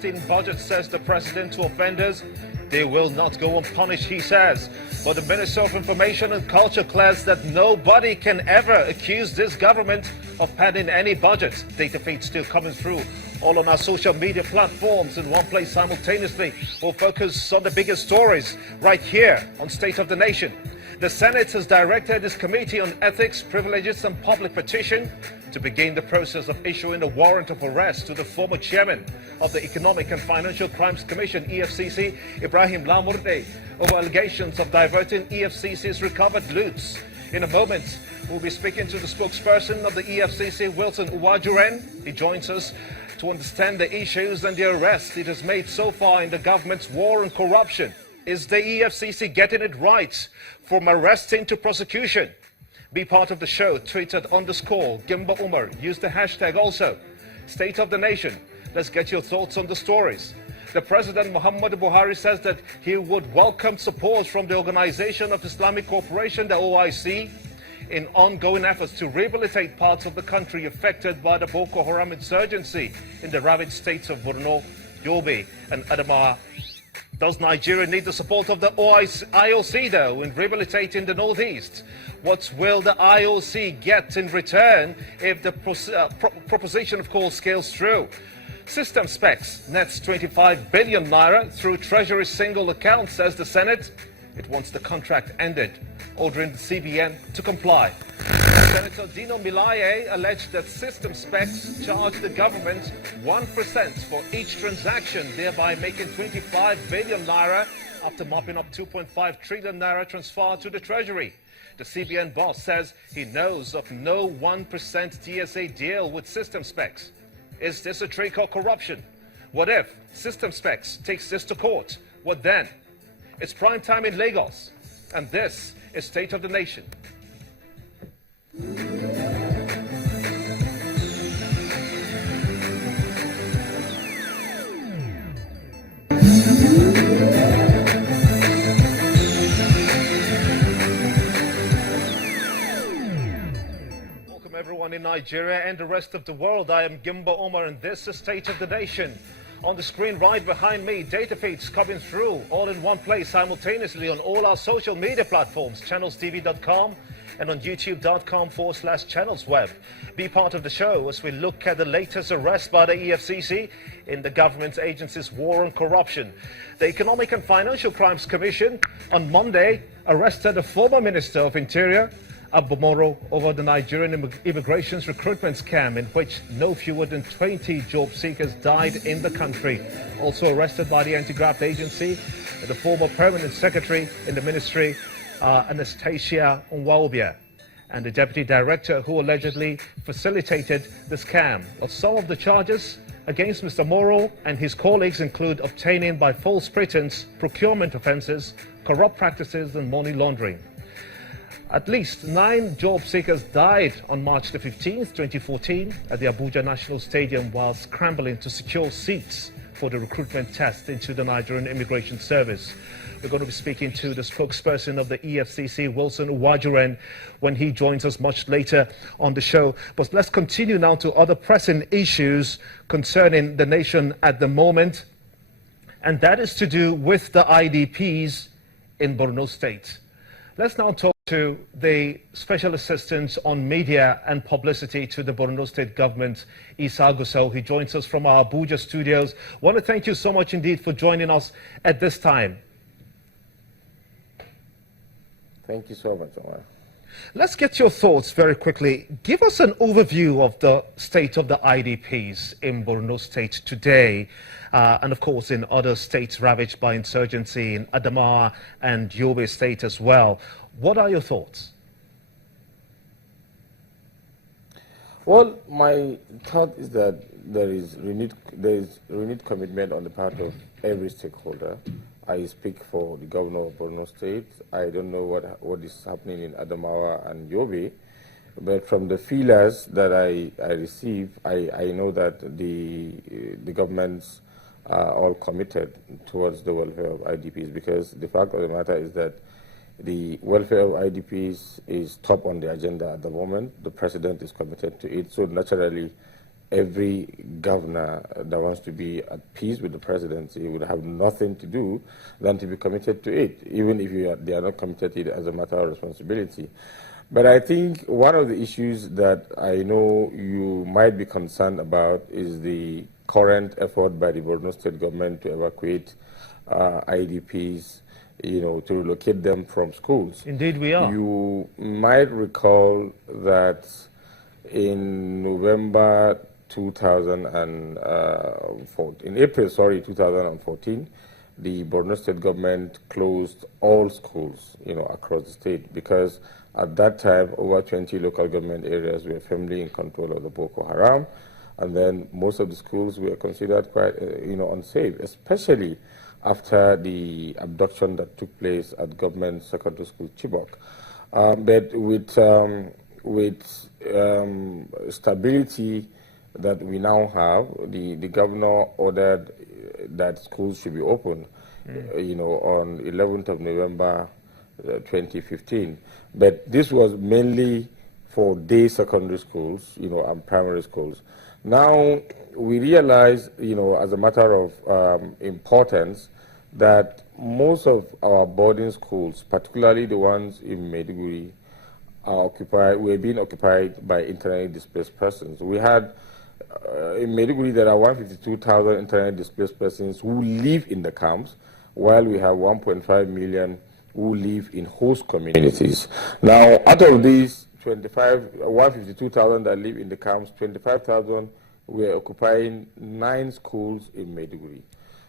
Budget, says the president, to offenders. They will not go unpunished, he says. But the Minister of Information and Culture declares that nobody can ever accuse this government of padding any budget. Data feeds still coming through all on our social media platforms in one place simultaneously. We'll focus on the biggest stories right here on State of the Nation. The Senate has directed its Committee on Ethics, Privileges and Public Petition to begin the process of issuing a warrant of arrest to the former chairman of the Economic and Financial Crimes Commission, EFCC, Ibrahim Lamurde, over allegations of diverting EFCC's recovered loots. In a moment, we'll be speaking to the spokesperson of the EFCC, Wilson Uwajuren. He joins us to understand the issues and the arrests it has made so far in the government's war on corruption. Is the EFCC getting it right from arresting to prosecution? Be part of the show. Tweeted _Gimba Umar. Use the hashtag also. State of the Nation. Let's get your thoughts on the stories. The President Muhammad Buhari says that he would welcome support from the Organization of Islamic Cooperation, the OIC, in ongoing efforts to rehabilitate parts of the country affected by the Boko Haram insurgency in the ravaged states of Borno, Yobe and Adamawa. Does Nigeria need the support of the IOC, though, in rehabilitating the Northeast? What will the IOC get in return if the proposition, of course, scales through? System Specs nets 25 billion naira through Treasury's single account, says the Senate. It wants the contract ended, ordering the CBN to comply. Senator Dino Milaye alleged that System Specs charged the government 1% for each transaction, thereby making 25 billion naira after mopping up 2.5 trillion naira transfer to the Treasury. The CBN boss says he knows of no 1% TSA deal with System Specs. Is this a trick or corruption? What if System Specs takes this to court? What then? It's prime time in Lagos, and this is State of the Nation. Welcome everyone in Nigeria and the rest of the world. I am Gimba Omar, and this is State of the Nation. On the screen right behind me, data feeds coming through all in one place simultaneously on all our social media platforms, channelstv.com and on youtube.com/channelsweb. Be part of the show as we look at the latest arrest by the EFCC in the government agency's war on corruption. The Economic and Financial Crimes Commission on Monday arrested the former Minister of Interior, Abomoro, over the Nigerian immigration's recruitment scam in which no fewer than 20 job seekers died in the country. Also arrested by the anti-graft agency, the former permanent secretary in the ministry, Anastasia Nwabia, and the deputy director who allegedly facilitated the scam. Some of the charges against Mr. Moro and his colleagues include obtaining by false pretense procurement offences, corrupt practices and money laundering. At least 9 job seekers died on March the 15th, 2014 at the Abuja National Stadium while scrambling to secure seats for the recruitment test into the Nigerian Immigration Service. We're going to be speaking to the spokesperson of the EFCC, Wilson Uwajuren, when he joins us much later on the show. But let's continue now to other pressing issues concerning the nation at the moment, and that is to do with the IDPs in Borno State. Let's now talk to the Special Assistant on Media and Publicity to the Borno State Government, Isa Gusau. He joins us from our Abuja studios. I want to thank you so much indeed for joining us at this time. Thank you so much, Omar. Let's get your thoughts very quickly. Give us an overview of the state of the IDPs in Borno State today, and of course in other states ravaged by insurgency in Adamawa and Yobe State as well. What are your thoughts? Well, my thought is that there is renewed commitment on the part of every stakeholder. I speak for the governor of Borno State. I don't know what is happening in Adamawa and Yobe, but from the feelers that I receive, I know that the governments are all committed towards the welfare of IDPs, because the fact of the matter is that the welfare of IDPs is top on the agenda at the moment. The president is committed to it, so naturally every governor that wants to be at peace with the presidency would have nothing to do than to be committed to it, even if they are not committed to it as a matter of responsibility. But I think one of the issues that I know you might be concerned about is the current effort by the Borno State government to evacuate IDPs, to relocate them from schools. Indeed we are. You might recall that in November 2014, in April 2014, the Borno State government closed all schools, across the state, because at that time over 20 local government areas were firmly in control of the Boko Haram, and then most of the schools were considered quite, unsafe, especially after the abduction that took place at government secondary school Chibok. But with stability that we now have, the governor ordered that schools should be opened, on 11th of November 2015. But this was mainly for day secondary schools, and primary schools. Now we realize, as a matter of importance, that most of our boarding schools, particularly the ones in Maiduguri, were being occupied by internally displaced persons. We had, in Maiduguri, there are 152,000 internally displaced persons who live in the camps, while we have 1.5 million who live in host communities. Now, out of these 152,000 that live in the camps, 25,000 were occupying 9 schools in Maiduguri.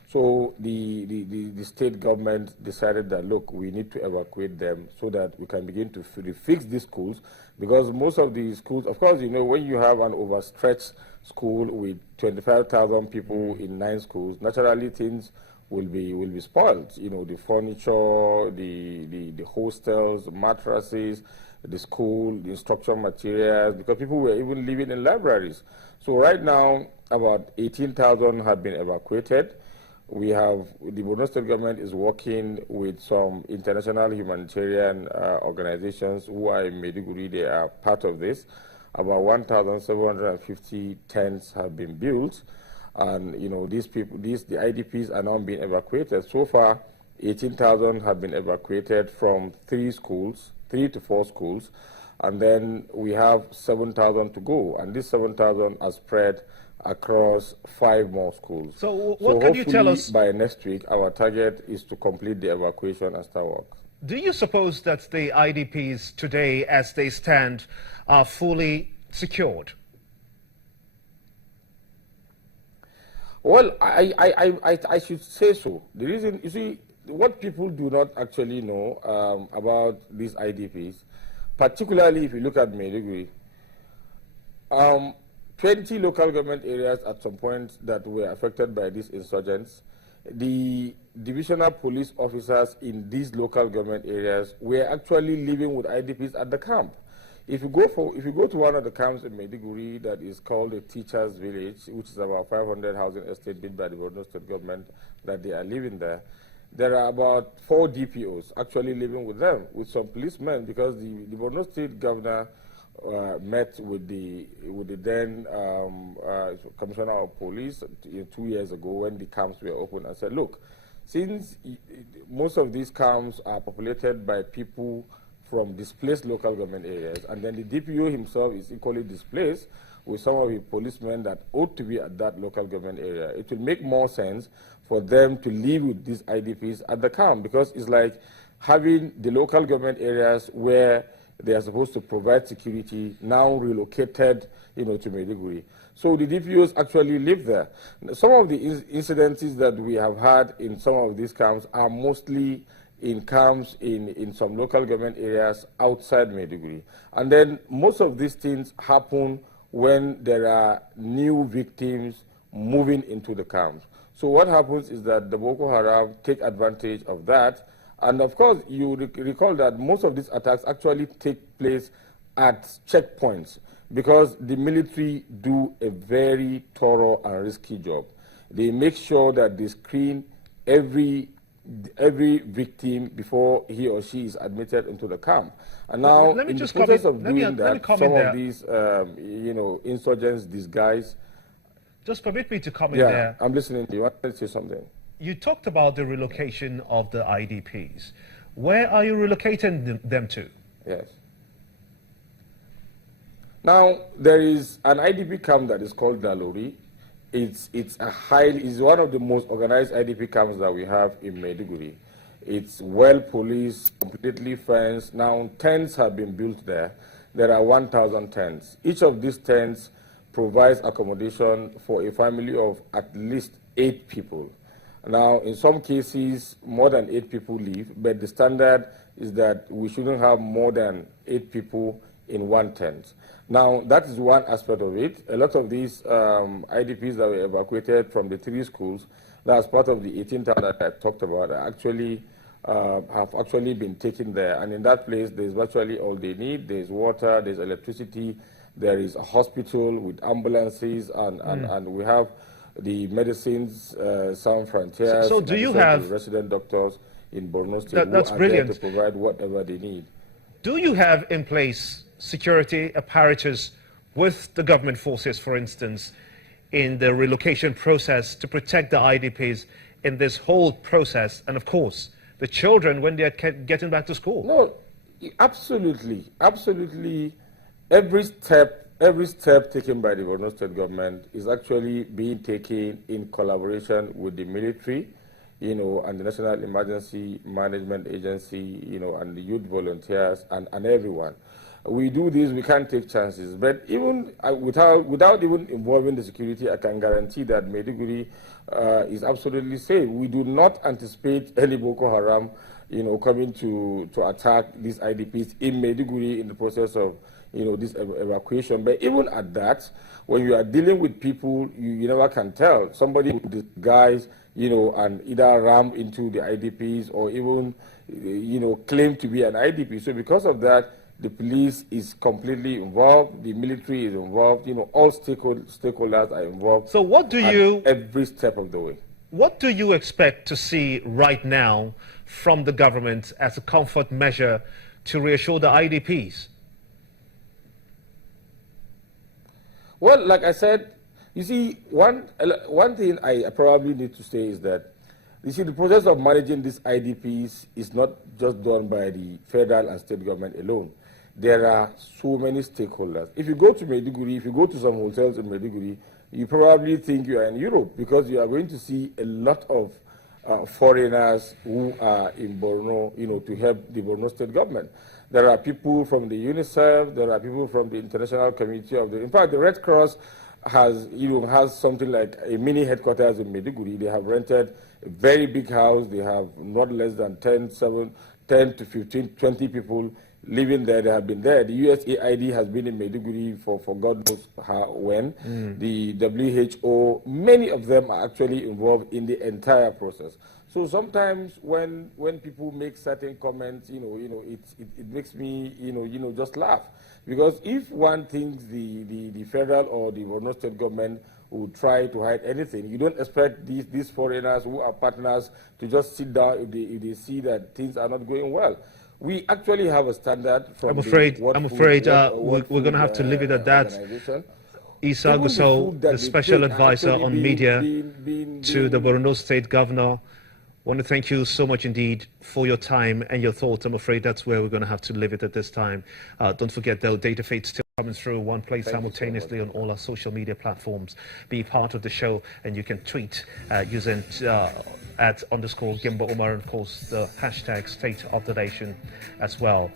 So the state government decided that, look, we need to evacuate them so that we can begin to fix these schools, because most of the schools, of course, when you have an overstretched school with 25,000 people in 9 schools, naturally things will be spoiled. The furniture, the hostels, mattresses, the school, the instruction materials, because people were even living in libraries. So right now, about 18,000 have been evacuated. We have, the Borno State government is working with some international humanitarian organizations who are in Maiduguri. They are part of this. About 1,750 tents have been built, and the IDPs are now being evacuated. So far, 18,000 have been evacuated from 3 to 4 schools, and then we have 7,000 to go, and these 7,000 are spread across 5 more schools. So what can you tell us? By next week, our target is to complete the evacuation and start work. Do you suppose that the IDPs today, as they stand, are fully secured? Well, I should say so. The reason, you see, what people do not actually know about these IDPs, particularly if you look at Maiduguri, 20 local government areas at some point that were affected by these insurgents, the divisional police officers in these local government areas were actually living with IDPs at the camp. If you go to one of the camps in Maiduguri that is called the Teachers Village, which is about 500 housing estate built by the Borno State government, that they are living there, there are about 4 DPOs actually living with them, with some policemen, because the Borno State governor met with the then Commissioner of Police 2 years ago when the camps were open, and said, look, since most of these camps are populated by people from displaced local government areas, and then the DPO himself is equally displaced with some of the policemen that ought to be at that local government area, it will make more sense for them to live with these IDPs at the camp, because it's like having the local government areas where they are supposed to provide security now relocated, to Maiduguri. So the DPOs actually live there. Some of the incidences that we have had in some of these camps are mostly in camps in some local government areas outside Maiduguri. And then most of these things happen when there are new victims moving into the camps. So what happens is that the Boko Haram take advantage of that. And of course, you recall that most of these attacks actually take place at checkpoints, because the military do a very thorough and risky job. They make sure that they screen every victim before he or she is admitted into the camp. And now, in the process of doing that, some of these, insurgents disguise Just permit me to comment Yeah, there. I'm listening to you. I want to say something. You talked about the relocation of the IDPs. Where are you relocating them to? Yes. Now, there is an IDP camp that is called Dalori. It's one of the most organized IDP camps that we have in Maiduguri. It's well policed, completely fenced. Now, tents have been built there. There are 1,000 tents. Each of these tents provides accommodation for a family of at least 8 people. Now, in some cases, more than 8 people live, but the standard is that we shouldn't have more than 8 people in one tent. Now, that is one aspect of it. A lot of these IDPs that were evacuated from the 3 schools, that's part of the 18,000 that I talked about, have actually been taken there. And in that place, there's virtually all they need. There's water, there's electricity, there is a hospital with ambulances, and we have the medicines, Sans Frontiers, so do you have resident doctors in Borno State that's who are brilliant. there to provide whatever they need. Do you have in place security apparatus with the government forces, for instance, in the relocation process to protect the IDPs in this whole process, and of course, the children when they are getting back to school? No, absolutely, absolutely. Every step taken by the Borno State government is actually being taken in collaboration with the military, and the National Emergency Management Agency, and the youth volunteers and everyone. We do this, we can't take chances. But even without even involving the security, I can guarantee that Maiduguri is absolutely safe. We do not anticipate any Boko Haram, coming to attack these IDPs in Maiduguri in the process of, this evacuation. But even at that, when you are dealing with people, you never can tell. Somebody would disguise, and either ram into the IDPs or even, claim to be an IDP. So because of that, the police is completely involved, the military is involved, all stakeholders are involved. So what do you... every step of the way. What do you expect to see right now from the government as a comfort measure to reassure the IDPs? Well, like I said, you see, one thing I probably need to say is that, you see, the process of managing these IDPs is not just done by the federal and state government alone. There are so many stakeholders. If you go to Maiduguri, if you go to some hotels in Maiduguri, you probably think you are in Europe because you are going to see a lot of foreigners who are in Borno, to help the Borno state government. There are people from the UNICEF, there are people from the International Committee of in fact, the Red Cross has something like a mini headquarters in Maiduguri. They have rented a very big house. They have not less than 10 to 15, 20 people living there. They have been there. The USAID has been in Maiduguri for God knows when. The WHO, many of them are actually involved in the entire process. So sometimes when people make certain comments, it makes me, just laugh. Because if one thinks the federal or the Borno state government would try to hide anything, you don't expect these foreigners who are partners to just sit down if they see that things are not going well. We actually have a standard from I'm afraid we're going to have to leave it at that. Isa Gusau, the special advisor on media to the Borno State Governor, want to thank you so much indeed for your time and your thoughts. I'm afraid that's where we're going to have to leave it at this time. Don't forget, though, data feeds still coming through one place simultaneously on all our social media platforms. Be part of the show, and you can tweet using @_Gimba Umar, and of course the hashtag State of the Nation as well.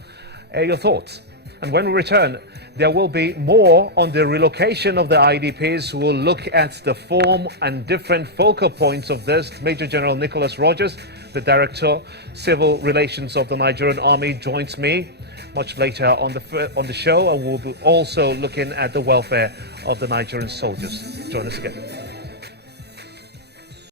Your thoughts. And when we return, there will be more on the relocation of the IDPs. We'll look at the form and different focal points of this. Major General Nicholas Rogers, the Director, Civil Relations of the Nigerian Army, joins me much later on the show, and we'll be also looking at the welfare of the Nigerian soldiers. Join us again.